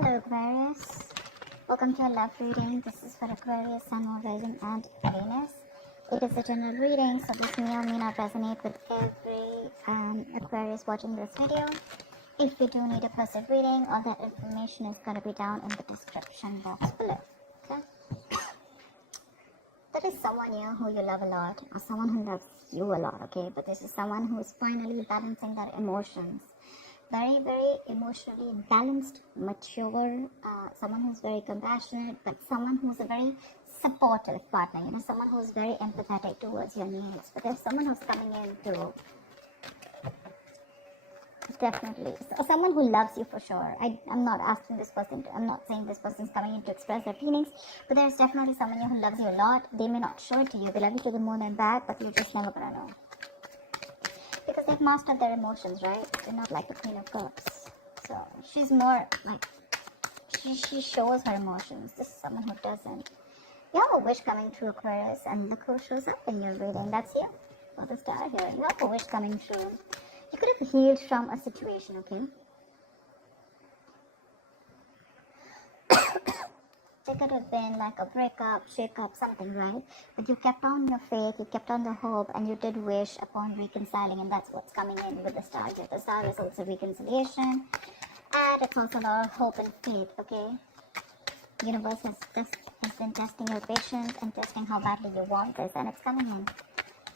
Hello Aquarius, welcome to your love reading. This is for Aquarius, Sun, Moon, Rising and Venus. It is a general reading, so this may or may not resonate with every Aquarius watching this video. If you do need a personal reading, all that information is going to be down in the description box below. Okay? There is someone here who you love a lot, or someone who loves you a lot, okay? But this is someone who is finally balancing their emotions. Very, very emotionally balanced, mature, someone who's very compassionate, but someone who's a very supportive partner, someone who's very empathetic towards your needs. But there's someone who's coming in to definitely, someone who loves you for sure. I'm not asking this person, I'm not saying this person's coming in to express their feelings, but there's definitely someone here who loves you a lot. They may not show it to you, they love you to the moon and back, but you're just never gonna know. Because they've mastered their emotions, right? They're not like the Queen of Cups. So she's more like, she shows her emotions. This is someone who doesn't. You have a wish coming true, Aquarius, and look who shows up in your reading. That's you. For the star here. You have a wish coming true. You could have healed from a situation, okay? It could have been like a breakup, shake-up, something, right? But you kept on your faith, you kept on the hope, and you did wish upon reconciling, and that's what's coming in with the star here. The star is also reconciliation, and it's also a lot of hope and faith, okay? Universe has been testing your patience and testing how badly you want this, and it's coming in.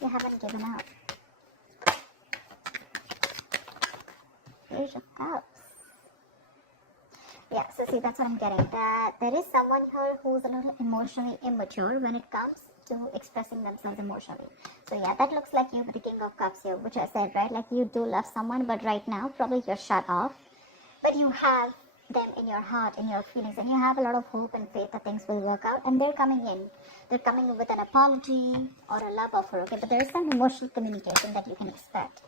You haven't given up. Page of Cups. Yeah, so see, that's what I'm getting. That there is someone here who's a little emotionally immature when it comes to expressing themselves emotionally. So yeah, that looks like you with the King of Cups here, which I said, right? Like you do love someone, but right now, probably you're shut off. But you have them in your heart, in your feelings, and you have a lot of hope and faith that things will work out. And they're coming in. They're coming in with an apology or a love offer, okay? But there is some emotional communication that you can expect.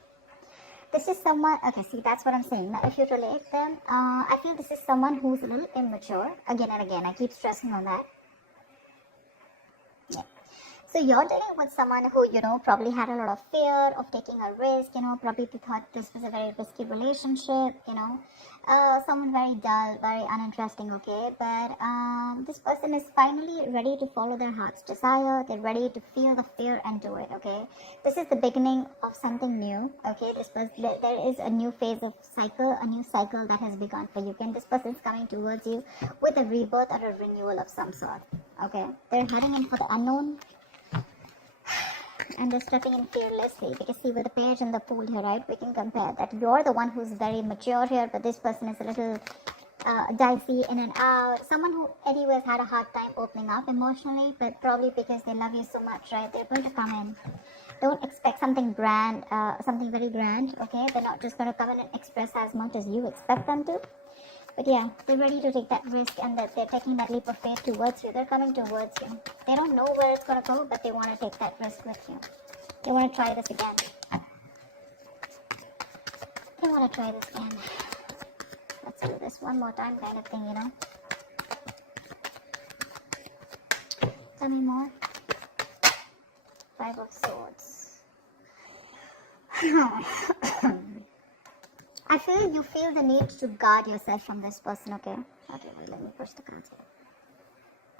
This is someone, okay, see, that's what I'm saying. Now, if you relate them, I feel this is someone who's a little immature. Again and again, I keep stressing on that. Yeah. So you're dealing with someone who, probably had a lot of fear of taking a risk, probably they thought this was a very risky relationship, someone very dull, very uninteresting, okay? But this person is finally ready to follow their heart's desire. They're ready to feel the fear and do it, okay? This is the beginning of something new, okay? There is a new phase of cycle, a new cycle that has begun for you. And this person is coming towards you with a rebirth or a renewal of some sort, okay? They're heading in for the unknown. And they're stepping in fearlessly, because see, with the page and the fool here, right, we can compare that you're the one who's very mature here, but this person is a little dicey in and out. Someone who anyways had a hard time opening up emotionally, but probably because they love you so much, right, they're going to come in. Don't expect something grand, something very grand, okay? They're not just going to come in and express as much as you expect them to. But yeah, they're ready to take that risk, and that they're taking that leap of faith towards you. They're coming towards you. They don't know where it's going to go, but they want to take that risk with you. They want to try this again. They want to try this again. Let's do this one more time kind of thing, Tell me more. Five of Swords. I feel you feel the need to guard yourself from this person, okay? Okay, well, let me push the cards here.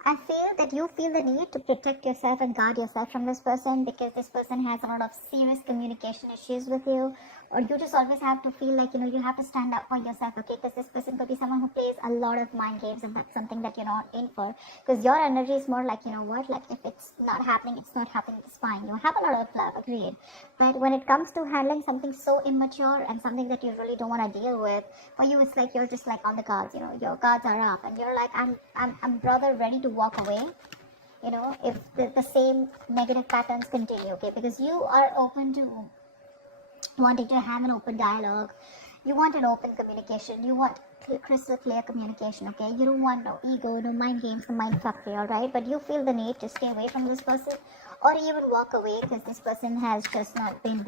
I feel that you feel the need to protect yourself and guard yourself from this person, because this person has a lot of serious communication issues with you, or you just always have to feel like, you have to stand up for yourself, okay? Because this person could be someone who plays a lot of mind games, and that's something that you're not in for, because your energy is more like, like if it's not happening, it's not happening, it's fine. You have a lot of love, agreed. But when it comes to handling something so immature and something that you really don't want to deal with, for you, it's like you're just like on the guards, your guards are up, and you're like, I'm rather ready to walk away, if the same negative patterns continue, okay? Because you are open to wanting to have an open dialogue. You want an open communication. You want crystal clear communication, okay? You don't want no ego, no mind games, no mind fuckery, alright? But you feel the need to stay away from this person, or even walk away, because this person has just not been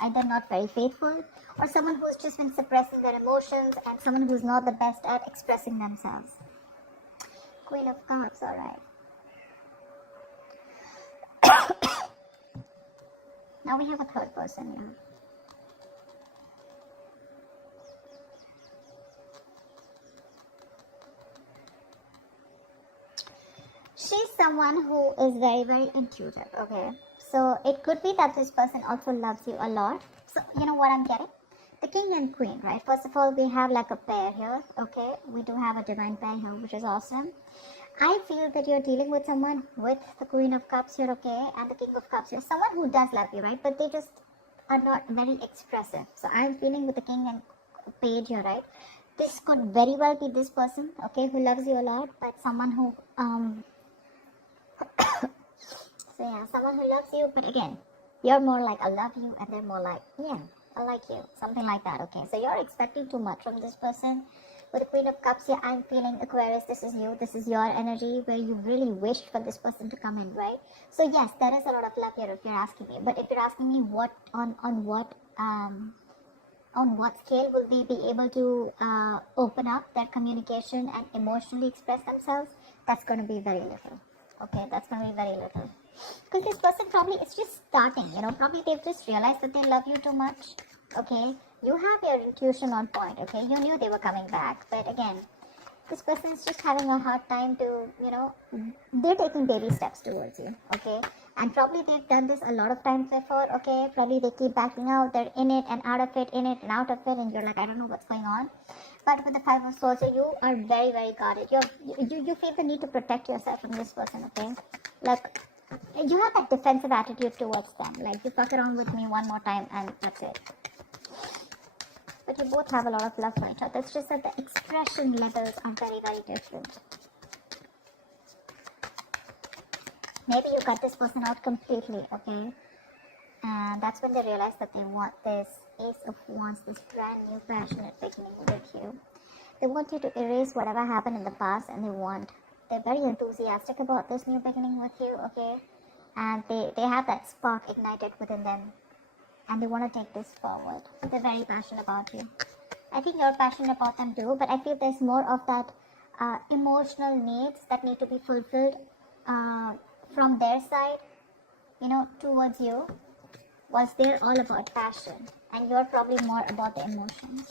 either not very faithful, or someone who's just been suppressing their emotions, and someone who's not the best at expressing themselves. Queen of Cups, alright. Now we have a third person here. She's someone who is very, very intuitive, okay? So it could be that this person also loves you a lot. So you know what I'm getting? The king and queen, right? First of all, we have like a pair here, okay? We do have a divine pair here, which is awesome. I feel that you're dealing with someone with the Queen of Cups here, okay? And the King of Cups here. Someone who does love you, right? But they just are not very expressive. So I'm feeling with the King and Page here, right? This could very well be this person, okay, who loves you a lot, but someone who, so yeah, someone who loves you, but again, you're more like, I love you, and they're more like, yeah, I like you. Something like that, okay? So you're expecting too much from this person. With the Queen of Cups here, I'm feeling Aquarius, this is you, this is your energy where you really wished for this person to come in, right? So yes, there is a lot of love here if you're asking me. But if you're asking me what on what scale will they be able to open up their communication and emotionally express themselves, that's going to be very little. Okay, that's going to be very little. Because this person probably is just starting, you know, probably they've just realized that they love you too much. Okay, you have your intuition on point, okay, you knew they were coming back, but again, this person is just having a hard time to, you know, they're taking baby steps towards you, okay, and probably they've done this a lot of times before, okay, probably they keep backing out, they're in it and out of it, in it and out of it, and you're like, I don't know what's going on. But with the Five of Swords, you are very, very guarded. You feel the need to protect yourself from this person, okay, like, you have that defensive attitude towards them, like, you fuck around with me one more time and that's it. But you both have a lot of love for each other. It's just that the expression levels are very, very different. Maybe you cut this person out completely, okay? And that's when they realize that they want this Ace of Wands, this brand new passionate beginning with you. They want you to erase whatever happened in the past, and they're very enthusiastic about this new beginning with you, okay? And they have that spark ignited within them. And they want to take this forward. They're very passionate about you. I think you're passionate about them too, but I feel there's more of that emotional needs that need to be fulfilled from their side, you know, towards you, whilst they're all about passion, and you're probably more about the emotions.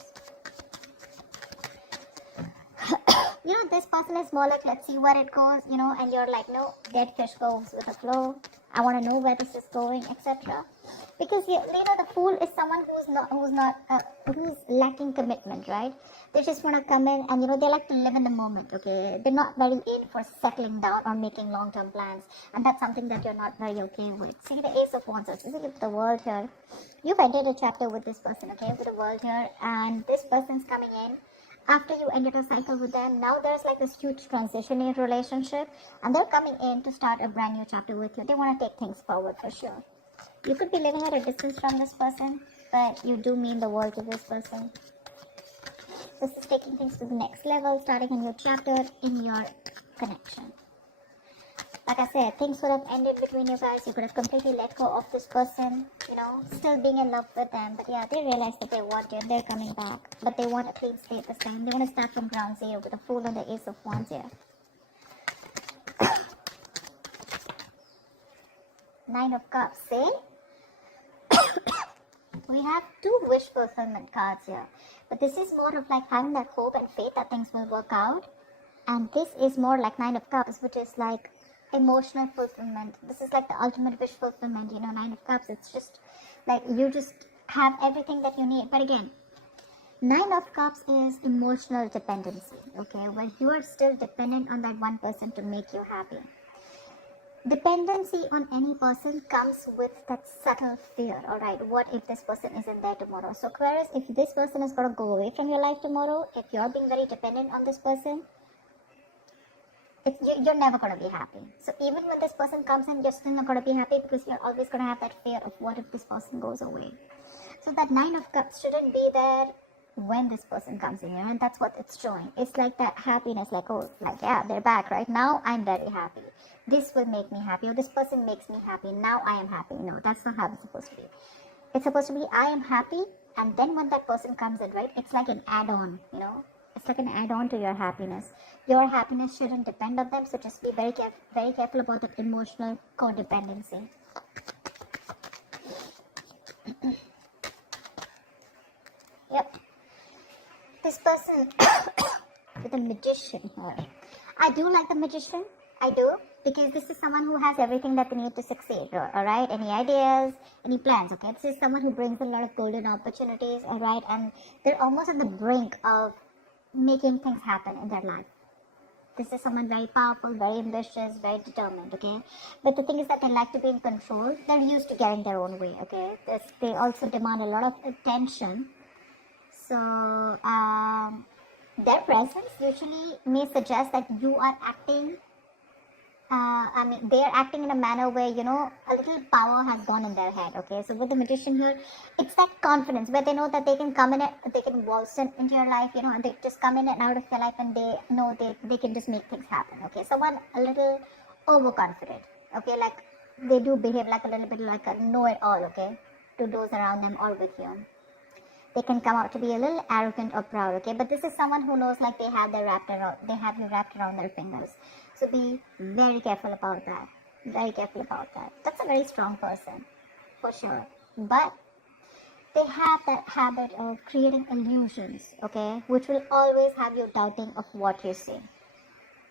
You know, this person is more like, let's see where it goes, you know, and you're like, no, dead fish goes with the flow. I want to know where this is going, etc. Because you know, the Fool is someone who's lacking commitment, right? They just want to come in and, you know, they like to live in the moment, okay? They're not very in for settling down or making long-term plans, and that's something that you're not very okay with. See the Ace of Wands, see the World here. You've ended a chapter with this person, okay, with the World here, and this person's coming in. After you ended a cycle with them, now there's like this huge transition in your relationship, and they're coming in to start a brand new chapter with you. They want to take things forward for sure. You could be living at a distance from this person, but you do mean the world to this person. This is taking things to the next level, starting a new chapter in your connection. Like I said, things would have ended between you guys. You could have completely let go of this person, you know, still being in love with them. But yeah, they realize that they want you and they're coming back. But they want a clean slate this time. They want to start from ground zero with the Fool and the Ace of Wands here. Nine of Cups, see? We have two wish fulfillment cards here. But this is more of like having that hope and faith that things will work out. And this is more like Nine of Cups, which is like emotional fulfillment. This is like the ultimate wish fulfillment, you know, Nine of Cups. It's just like you just have everything that you need. But again, Nine of Cups is emotional dependency, okay, where you are still dependent on that one person to make you happy. Dependency on any person comes with that subtle fear, alright, what if this person isn't there tomorrow? So Aquarius, if this person is going to go away from your life tomorrow, if you're being very dependent on this person, you're never going to be happy. So even when this person comes in, you're still not going to be happy because you're always going to have that fear of what if this person goes away. So that Nine of Cups shouldn't be there when this person comes in, you know, and that's what it's showing. It's like that happiness, like, oh, like, yeah, they're back right now. I'm very happy. This will make me happy, or this person makes me happy. Now I am happy. No, that's not how it's supposed to be. It's supposed to be, I am happy, and then when that person comes in, right, it's like an add-on, you know. It's like an add-on to your happiness. Your happiness shouldn't depend on them, so just be very careful about that emotional codependency. Yep. This person with a Magician here. I do like the Magician. I do, because this is someone who has everything that they need to succeed, alright? Any ideas, any plans, okay? This is someone who brings a lot of golden opportunities, alright? And they're almost at the brink of making things happen in their life. This is someone very powerful, very ambitious, very determined, okay? But the thing is that they like to be in control. They're used to getting their own way, okay? They also demand a lot of attention. So, their presence usually may suggest that you are acting, they're acting in a manner where, a little power has gone in their head, okay? So with the magician here, it's that confidence where they know that they can come in, they can waltz into your life, and they just come in and out of your life, and they know they can just make things happen, okay? Someone a little overconfident, okay? Like, they do behave like a little bit like a know-it-all, okay? To those around them or with you. They can come out to be a little arrogant or proud, okay? But this is someone who knows like they have you wrapped around their fingers. So be very careful about that. Very careful about that. That's a very strong person, for sure. But they have that habit of creating illusions, okay? Which will always have you doubting of what you see.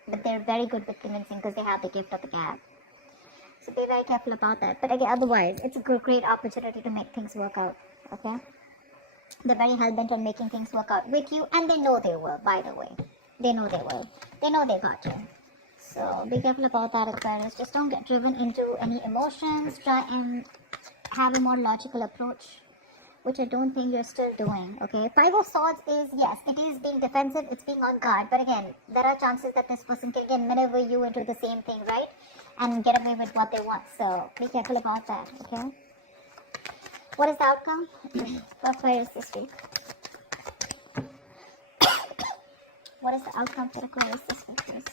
But they're very good with convincing because they have the gift of the gab. So be very careful about that. But again, otherwise, it's a great opportunity to make things work out, okay? They're very hell-bent on making things work out with you, and they know they will, by the way. They know they will. They know they got you. So be careful about that, Aquarius. Just don't get driven into any emotions. Try and have a more logical approach, which I don't think you're still doing, okay? Five of Swords is, yes, it is being defensive, it's being on guard. But again, there are chances that this person can again maneuver you into the same thing, right? And get away with what they want. So be careful about that, okay? What is the outcome for Aquarius this week? What is the outcome for Aquarius this week, please?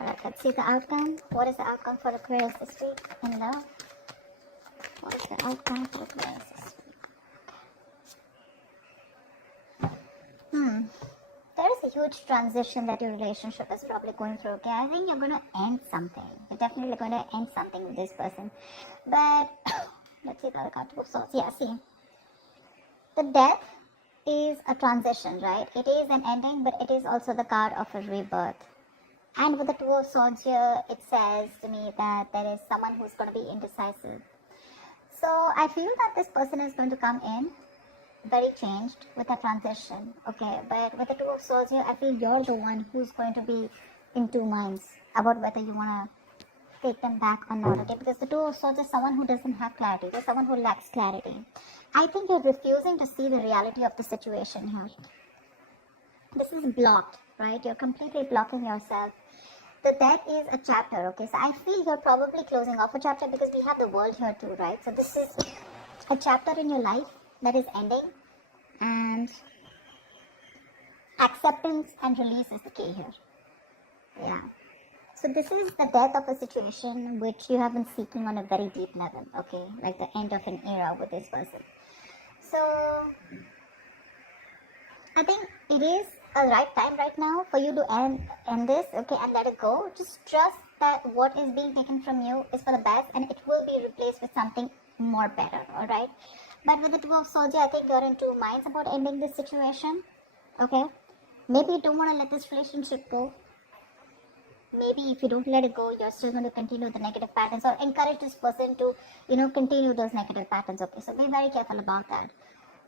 Alright, let's see the outcome. What is the outcome for Aquarius this week in love? What is the outcome for Aquarius this week? There is a huge transition that your relationship is probably going through, okay? I think you're going to end something. You're definitely going to end something with this person. But, let's see the other card. Two of Swords. Yeah, see. The death is a transition, right? It is an ending, but it is also the card of a rebirth. And with the Two of Swords here, it says to me that there is someone who's going to be indecisive. So, I feel that this person is going to come in very changed with a transition, okay? But with the Two of Swords here, I feel you're the one who's going to be in two minds about whether you want to take them back or not, okay? Because the Two of Swords is someone who doesn't have clarity. They're someone who lacks clarity. I think you're refusing to see the reality of the situation here. This is blocked, right? You're completely blocking yourself. The death is a chapter, okay? So I feel you're probably closing off a chapter because we have the world here too, right? So this is a chapter in your life that is ending, and acceptance and release is the key here. Yeah. So this is the death of a situation which you have been seeking on a very deep level, okay? Like the end of an era with this person. So I think it is a right time right now for you to end this, okay, and let it go. Just trust that what is being taken from you is for the best, and it will be replaced with something more better, alright? But with the Two of Swords, I think you're in two minds about ending this situation, okay? Maybe you don't want to let this relationship go. Maybe if you don't let it go, you're still going to continue the negative patterns or encourage this person to, continue those negative patterns, okay? So be very careful about that.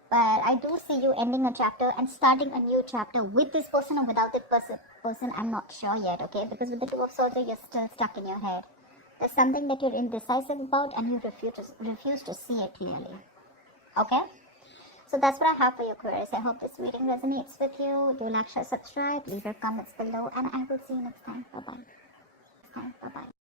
But I do see you ending a chapter and starting a new chapter with this person or without this person. I'm not sure yet, okay? Because with the Two of Swords, you're still stuck in your head. There's something that you're indecisive about and you refuse to see it clearly. Okay, so that's what I have for you, Aquarius. I hope this reading resonates with you. Do like, share, subscribe, leave your comments below, and I will see you next time. Bye bye.